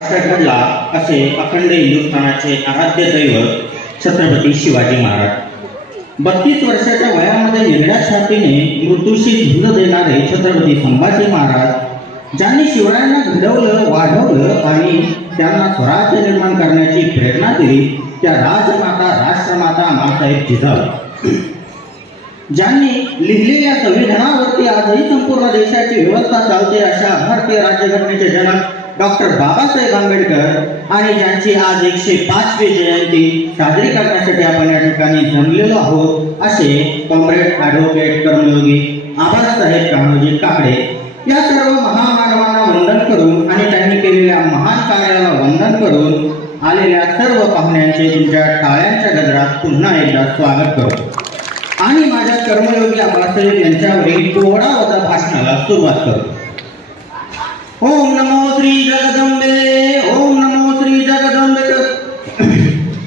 घडला असे अखंड हिंदुस्थानाचे आराध्य दैवत छत्रपती शिवाजी महाराज। 32 वर्षाच्या वयामध्ये निर्णय छातीने मृत्यूशी झुंज देणारे छत्रपती संभाजी महाराज, ज्यांनी शिवरायांना घडवलं, वाढवलं आणि त्यांना स्वराज्य निर्माण करण्याची प्रेरणा दिली, त्या राजमाता राष्ट्रमाता माँसाहेब जिजाऊ, ज्यांनी लिहिलेल्या संविधानावरती आजही संपूर्ण देशाची व्यवस्था चालते अशा भारतीय राज्यघटनेचे जनक डॉक्टर बाबासाहेब आंबेडकर आणि ज्यांची आज 105वी जयंती साजरी करण्यासाठी आपण या ठिकाणी जमलेलो आहोत, असे कॉम्रेड ॲडव्होकेट कर्मयोगी आबासाहेब कान्होजी काकडे या सर्व महामानवांना वंदन करून आणि त्यांनी केलेल्या महान कार्याला वंदन करून आलेल्या सर्व पाहुण्यांचे तुमच्या टाळ्यांच्या गजरात पुन्हा एकदा स्वागत करतो आणि माझ्या कर्मयोगी आबासाहेब यांच्यावरील कोवडा वजा भाषणाला सुरुवात करतो। ओम नमो श्री जगदंबे, ओम नमो श्री जगदंबे।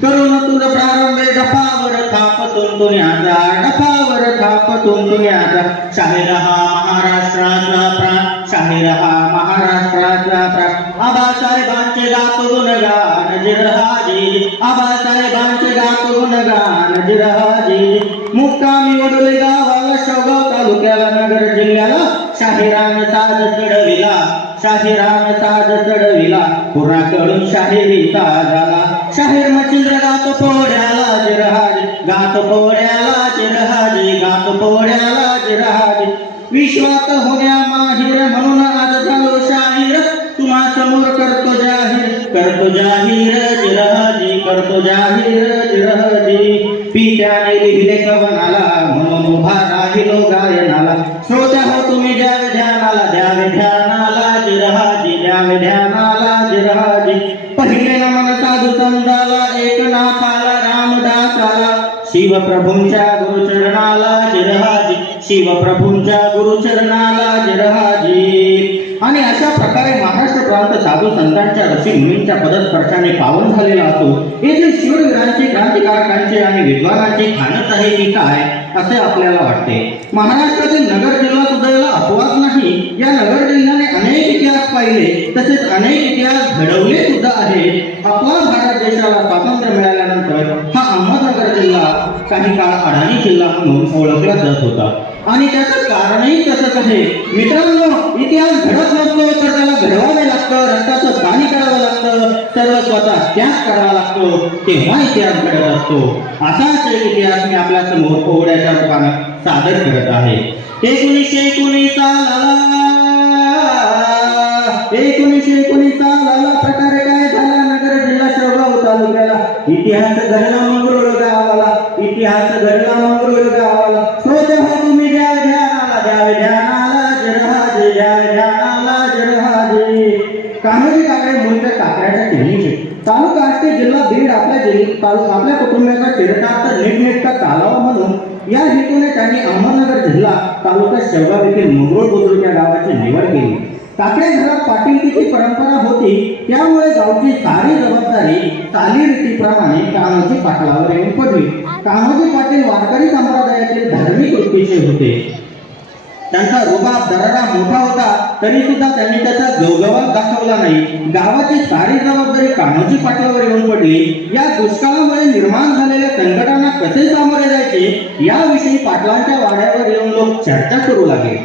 करुण तुझ प्रारंभे डफावर थाप तुंतुण्याचा, डफावर थाप तुंतुण्याचा, शाहीर हा महाराष्ट्राचा प्राण, शाहीर हा महाराष्ट्राचा प्राण। आबासाहेबांचे गातो गुणगान जिरहाजी, आबासाहेबांचे गातो गुणगान जिरहाजी। मुक्कामी वडोली गावाला, शेवगाव तालुक्याला, नगर जिल्ह्याला शाहिरान साज चढविला, शाहिरान साज चढविला, पुराकडून शाहिरीचा झाला। शाहीर मच्छिंद्र गातो पोड्याला जिरहाजी, गातो पोड्याला जिरहाजी, गातो पोड्याला जिरहाजी। विश्वात होण्या माहीर म्हणून आज झालो शाहीर, तुम्हा समोर करतो जाहीर, करतो जाहीर जिरहाजी, करतो जाहीर जिरहाजी। पित्याने लिहिले कवनाला, म्हणून उभा राहिलो गायनाला, श्रोत्या हो तुम्ही द्यावे ध्यानाला, द्यावे ध्यानाला जिरहाजी, द्यावे ध्यानाला जिरहाजी। पहिले नमन साधू संताला, एकनाथाला, रामदासाला, शिवप्रभूंच्या गुरुचरणाला जिरहाजी, शिवप्रभूंच्या गुरुचरणाला जिरहाजी। आणि अशा प्रकारे महाराष्ट्र प्रांत साधू संतांच्या ऋषी मुनींच्या पदस्पर्शाने पावन झालेला असो, येथील शिववीरांची, क्रांतिकारकांची आणि विद्वानांची खाणच आहे की काय असे आपल्याला वाटते। महाराष्ट्रातील नगर जिल्हा सुधारला अपवाद नाही। या नगर जिल्ह्याने अनेक इतिहास पाहिले, तसेच अनेक इतिहास घडवले सुद्धा आहेत। आपला भारत देशाला स्वातंत्र्य मिळाल्यानंतर हा अहमदनगर जिल्हा काही काळ अडाणी जिल्हा म्हणून ओळखला जात होता आणि त्याचं कारणही तसंच आहे। मित्रांनो, इतिहास घडत नसतो तर त्याला घडवावे लागतं, रक्ताचं पाणी करावं लागतं, सर्व स्वतः त्याग करावा लागतो, तेव्हा इतिहास घडत असतो। असाच एक इतिहास मी आपल्या समोर कोवड्याच्या रूपाने सादर करत आहे। 1919 सालाला प्रकारे काय झाला नगर जिल्हा शेवगाव तालुक्याला, इतिहास घडला मंगरूळ गावाला, इतिहास घडला मंगरूळ गावाला। श्रोते हो तुम्ही द्या ध्यानाला, द्यावे ध्यानाला जिरहाजी, द्यावे ध्यानाला जिरहाजी। कान्होजी काकडे मूळचे काकड्याच्या टेनीचे, तालुका आष्टी, जिल्हा बीड, आपल्या कुटुंबाचा चरितार्थ नीटनेटका चालावा म्हणून या हेतूने त्यांनी अहमदनगर जिल्हा तालुका शेवगाव येथील मंगरूळ बुद्रुक या गावाची निवड केली। काकडे घरात पाटीलकीची परंपरा होती, त्यामुळे गावची सारी जबाबदारी चालीरीतीप्रमाणे कान्होजी पाटलावर येऊन पडली। कान्होजी पाटील वारकरी संप्रदायातील धार्मिक वृत्तीचे होते। त्यांचा रुबाब दरारा मोठा होता, तरी सुद्धा त्यांनी त्याचा गवगवात दाखवला नाही। गावाची सारी जबाबदारी कान्होजी पाटलावर येऊन पडली। या दुष्काळामुळे निर्माण झालेल्या संकटांना कसे सामोरे जायचे याविषयी पाटलांच्या वाड्यावर येऊन लोक चर्चा करू लागले।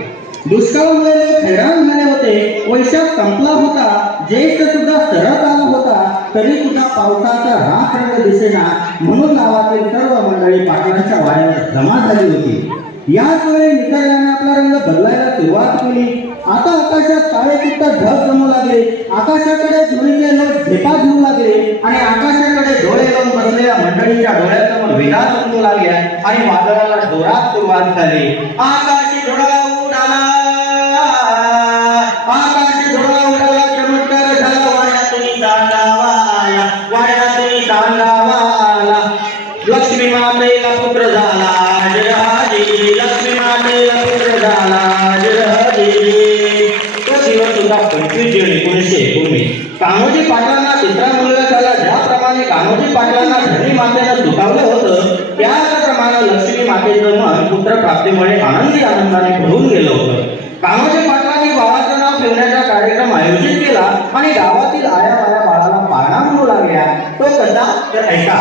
दुष्काळामुळे लोक हैराण झाले होते। वैशाख संपला होता, ज्येष्ठ सुद्धा सरत आला होता, तरी सुद्धा पावसाचा राख रंग दिसेना, म्हणून गावातील सर्व मंडळी पाटलांच्या वाड्यावर जमा झाली होती। याच वेळी निसर्गाने आपला रंग बदलायला सुरुवात केली। आता आकाशात काळेकुट्ट ढग जमू लागले, आकाशाकडे धुळीचे लोक झेपा घेऊ लागले आणि आकाशाकडे डोळे लावून बसलेल्या मंडळीच्या डोळ्यासमोर विधा जमू लागल्या आणि वादळाला जोरात सुरुवात झाली। आकाशी धुळा उडाला, आकाशी धुळा उडाला, चमत्कार झाला, वाड्यातून सांगावा आला, वाड्यातून सांगावा आला। लक्ष्मी मातेला पुत्र झाला जिरहाजी, लक्ष्मी मातेला पुत्र झाला जिरहाजी। तो दिवस सुद्धा 25 जून 1919 कान्होजी पाटलांना तिसरा मुलगा झाला। ज्याप्रमाणे कान्होजी पाटलांना धरणी मातेनं सुखावलं होतं, त्याप्रमाणे लक्ष्मी मातेचं मन पुत्र प्राप्तीमुळे आनंदाने भरून गेलं होतं। कान्होजी पाटलांनी बाळाचं नाव ठेवण्याचा कार्यक्रम आयोजित केला आणि गावातील आया लागल्या. तो कसा तर ऐका.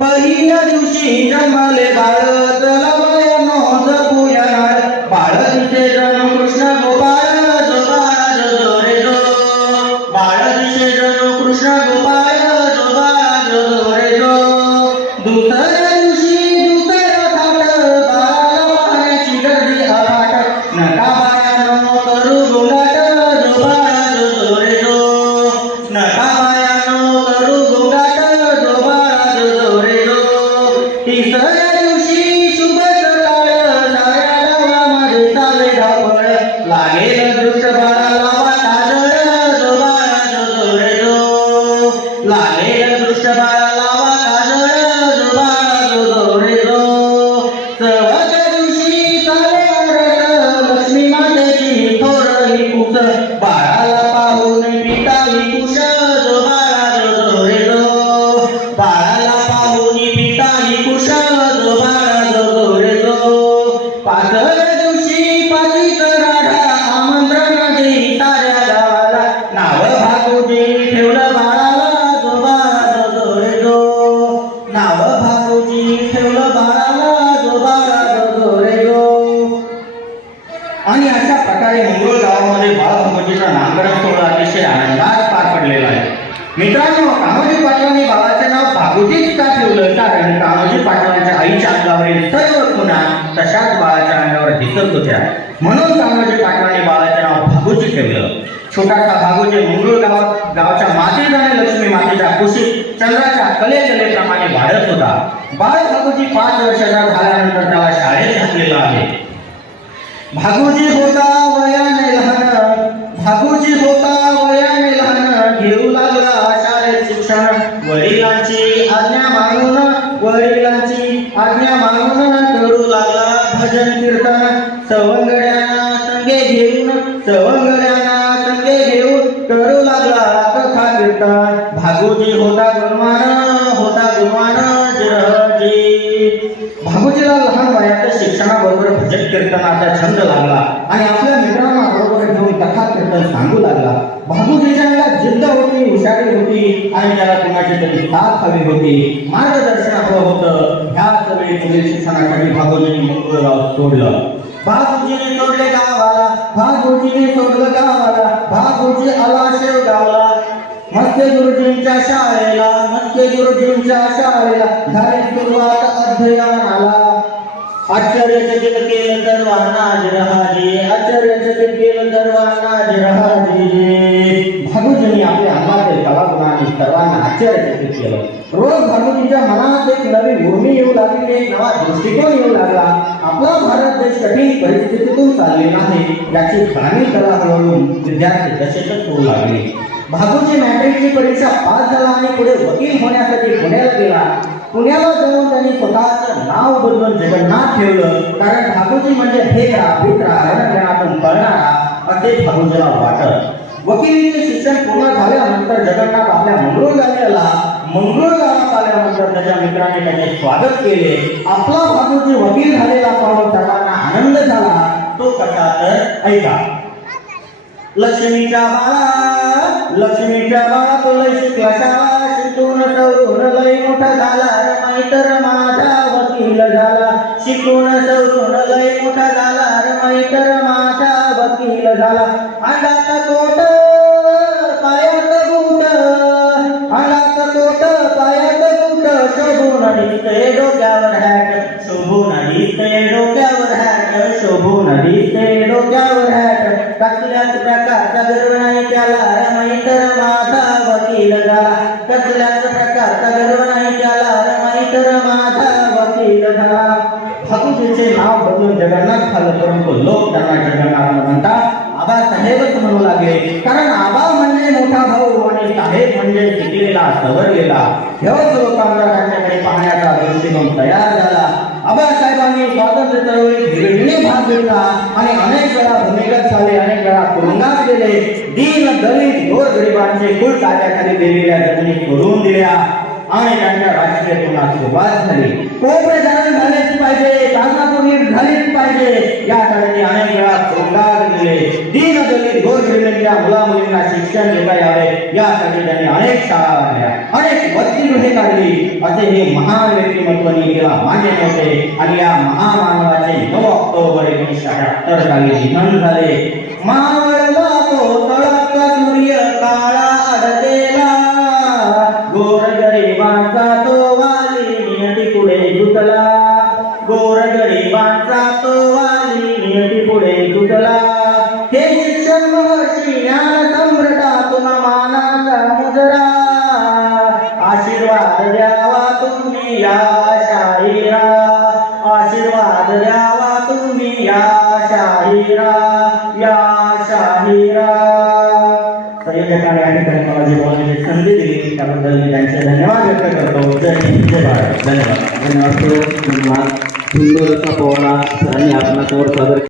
पहिल्या दिवशी जन्मले बाळ चला वयानो जपूया नाळ बाळ दिसे जणू कृष्ण गोपाळ जो बाळ जो रे जो बाळ दिसे जणू कृष्ण गोपाळ जो बाळ जो रे जो. दुसऱ्या दिवशी दुसरा थाट बाळाला पाहण्याची गर्दी अफाट नका बायानो करू गोंगाट जो बाळ जो रे जो नका बायानो करू गोंगाट जो बाळ जो रे जो. तिसऱ्या दिवशी शुभ सकाळ साऱ्या गावामध्ये चाले धावपळ लागेल दृष्ट बाळाला काजळ जो बाळ जो रे जो लागेल दृष्ट बाळाला काजळ जो बाळ जो रे जो. चवथ्या दिवशी चाले आरत लक्ष्मी मातेची थोरही कुस बाळाला पाहून पिताई कुश जो बाळ जो रे जो बाळाला पाहून पिताई कुश जो बाळ जो रे जो. पाचव्या दिवशी पाचीच राधा आमंत्रण देई साऱ्या गावाला नाव भागोजी ठेवलं बाळाला जो बाळ जो रे जो नाव भागोजी ठेवलं बाळाला जो बाळ जो रे जो. आणि अशा प्रकारे मंगळ गावामध्ये बाळभागवतीचा नामकरण सोहळा अतिशय आनंदात पार पडलेला आहे. मित्रांनो, कान्होजी पाटलांनी बाळाचे नाव भागवतीच का ठेवलं? कारण कान्होजी पाटलांच्या आईच्या अंगावरील सर्व खुणा तशाच बाळाच्या अंगावर दिसत होत्या, म्हणून कान्होजी पाटलांनी बाळाचे नाव भागवती ठेवलं. छोटासा भागवती मंगळ गावच्या मातेत आणि लक्ष्मी मातेच्या कुशीत चंद्राच्या कलेप्रमाणे वाढत होता. बाळ भागवती 5 वर्षाचा झाल्यानंतर त्याला शाळेत घातलेला आहे. भागोजी होता वयाने लहान भागोजी होता वयाने लहान घेऊ लागला शाळेत शिक्षण. वडिलांची आज्ञा मानून करू लागला भजन कीर्तन. सवंगड्यांना संगे घेऊन करू लागला कथा कीर्तन. भागोजी होता गुणवान जिरहजी. भागोजीला लहान वयात शिक्षणाबरोबर भजन कीर्तनाचा छंद लागला आणि आपल्या मित्रांना बरोबर घेऊन कथा कीर्तन सांगू लागला. भागोजीच्या जिद्द होती, हुशारी होती आणि त्याला कुणाची तरी साथ हवी होती, मार्गदर्शन हवं होतं. ह्याच वेळी पुढील शिक्षणासाठी भागोजीने मंगळ गाव सोडलं. भागोजीने सोडलं गावाला. भागोजी आला शेवगावला. मस्के गुरुजींच्या शाळेला झाली सुरुवात अध्ययनाला. आश्चर्यचकित केलं सर्वांना जिरहाजी. भागोजींनी आपल्या अंगातील कलागुणांनी सर्वांना आश्चर्यचकित केलं. रोज भागोजींच्या मनात एक नवी उर्मी येऊ लागली, एक नवा दृष्टिकोन येऊ लागला. आपला भारत देश कठीण परिस्थितीतून चाललेला आहे याची जाणीव त्याला हळूहळू विद्यार्थी दशेतच होऊ लागली. भागोजी मॅट्रिकची परीक्षा पास झाला आणि पुढे वकील होण्यासाठी पुण्याला गेला. पुण्याला जाऊन त्यांनी स्वतःचं नाव बदलून जगन्नाथ ठेवलं, कारण भागोजी म्हणजे भेकरा रणरणातून पळणारा असे भागोजीला वाटत. वकिलीचे शिक्षण पूर्ण झाल्यानंतर जगन्नाथ आपल्या मंगळूर गावी आला. मंगळूर गावात आल्यानंतर त्याच्या मित्रांनी त्याचे स्वागत केले. आपला भागोजी वकील झालेला पाहून सर्वांना आनंद झाला. तो कसा तर ऐका. लक्ष्मीच्या बाळा तो लय शिकला शाळा शिकून सवरून लय मोठा झाला रमाईतर माझा वकील झाला. शिकून सवरून लय मोठा झाला रमाईतर माझा वकील झाला. अंगाचा कोट पायात बूट शोभून दिसते डोक्यावर हॅट डोक्यावर हॅट. कसल्याच प्रकारचा गर्व नाही त्याला रमाईतर माझा वकील झाला. कसल्याच प्रकारचा गर्व नाही त्याला रमाईतर माझा वकील झाला. भागोजीचे नाव बदलून जगन्नाथ झालं, परंतु लोक त्यांना जगन्नाथ म्हणतात आबासाहेबच म्हणू लागले, कारण आबा म्हणजे मोठा भाऊ आणि साहेब म्हणजे शिकलेला सवरलेला. ह्याच लोकांना त्यांच्याकडे पाहण्याचा दृष्टिकोन तयार झाला. आबासाहेबांनी स्वातंत्र्य चळवळीत धीरपणे भाग घेतला आणि अनेक वेळा भूमिगत झाले, अनेक वेळा तुरुंगात गेले. दीन दलित गोरगरिबांचे कुल ताब्याखाली दिलेल्या जमिनी सोडून दिल्या आणि त्यांच्या राजकीय जीवनात सुरुवात झाली. कोपरे जाणून झालेच पाहिजे, कानापुरी झालीच पाहिजे यासाठी अनेक वेळा तुरुंगात गेले. दीन दलित गरीब गोरगरिबांच्या मुलामुलींना शिक्षण घेता यावे यासाठी त्यांनी अनेक शाळा काढल्या, अनेक वसतिगृहे काढली. असे हे महान व्यक्तिमत्वाने केला मान्य नव्हते आणि या महामानवाचे 9 ऑक्टोबर 1978 साली निधन झाले. मावळला तो तळाचा सूर्य काळा अडतेला, गोरगरिबांचा तो वाली नियती पुढे झुकला, गोरगरिबांचा तो वाली नियती पुढे झुकला. हे शिक्षण महर्षी ज्ञान सम्राटातून मानाचा मुजरा, आशीर्वाद द्यावा तुम्ही या शाहिरा, आशीर्वाद द्यावा तुम्ही या शाहिरा, या शाहिरा. संयोजकांनी या ठिकाणी मला जी बोलण्याची संधी दिली त्याबद्दल मी त्यांचे धन्यवाद व्यक्त करतो. जय हिंद, जय भारत. धन्यवाद. धन्यवाद. सुंदर असा पोवाडा सरांनी आपणासमोर सादर